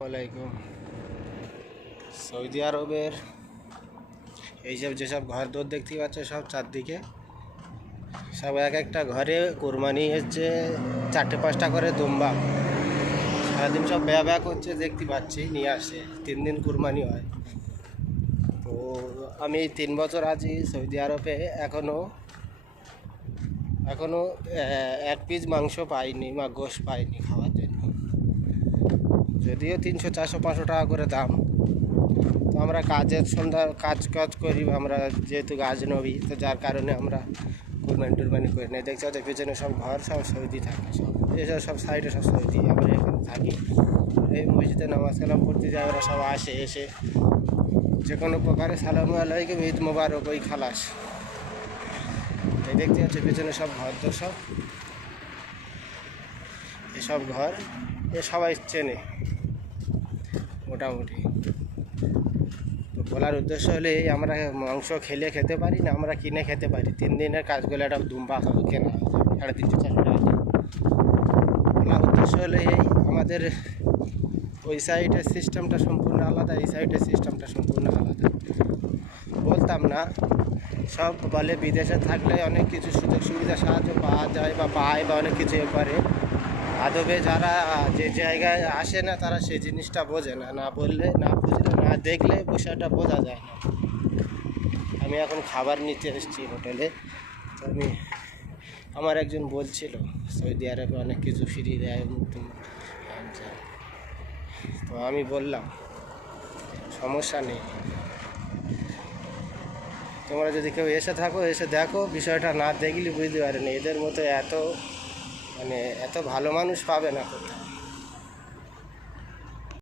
আলাইকুম। সৌদি আরবের এইসব যেসব ঘর দোর দেখতে পাচ্ছ, সব চারদিকে। সব এক একটা ঘরে কোরবানি হচ্ছে চারটে পাঁচটা করে দুম্বা। সারাদিন সব ব্যয় ব্যয় করছে, দেখতে পাচ্ছি, নিয়ে আসে। তিন দিন কুরবানি হয়। তো আমি তিন বছর আছি সৌদি আরবে এখনও এখনও এক পিস মাংস পাইনি বা গোশ পাইনি জন্য যদিও তিনশো, চারশো, পাঁচশো টাকা করে দাম। তো আমরা কাজের সন্ধ্যা কাজ কাজ করি, আমরা যেহেতু গাছ নবী, তো যার কারণে আমরা কুরবানি টুরবানি করি না। দেখতে হচ্ছে পেছনে সব ঘর, সব সৌদি থাকে, সব এসব সব সাইডে সব সৌদি আমরা এখানে থাকি। এই মসজিদে নামাজ কালাম পড়তে যাই, ওরা সব আসে, এসে যে কোনো প্রকারে সালাম আলাইকুম, ঈদ মোবারক, ওই খালাস। এই দেখতে হচ্ছে পেছনে সব ঘর তো সব। এসব ঘর, এ সবাই চেনে। মোটামুটি। তো বলার উদ্দেশ্য হলে আমরা মাংস খেলে খেতে পারি না, আমরা কিনে খেতে পারি। তিন দিনের কাজগুলো একটা দুম্বা খাব কেনা সাড়ে তিনশো, চারশো টাকা বলার উদ্দেশ্য হলে এই আমাদের ওই সাইডের সিস্টেমটা সম্পূর্ণ আলাদা, এই সাইডের সিস্টেমটা সম্পূর্ণ আলাদা। বলতাম না, সব বলে বিদেশে থাকলে অনেক কিছু সুযোগ সুবিধা সাহায্য পাওয়া যায় বা পায় বা অনেক কিছু এ করে। আদবে যারা যে জায়গায় আসে না, তারা সেই জিনিসটা বোঝে না। না বললে, না বুঝলে, না দেখলে বিষয়টা বোঝা যায় না। আমি এখন খাবার নিতে এসেছি হোটেলে। তো আমি, আমার একজন বলছিল, সৌদি আরবে অনেক কিছু ফ্রি দেয়। তো আমি বললাম, সমস্যা নেই। তোমরা যদি কেউ এসে থাকো, এসে দেখো, বিষয়টা না দেখলে বুঝতে পারেনি এদের মতো এত মানে এত ভালো মানুষ পাবে না। কোথাও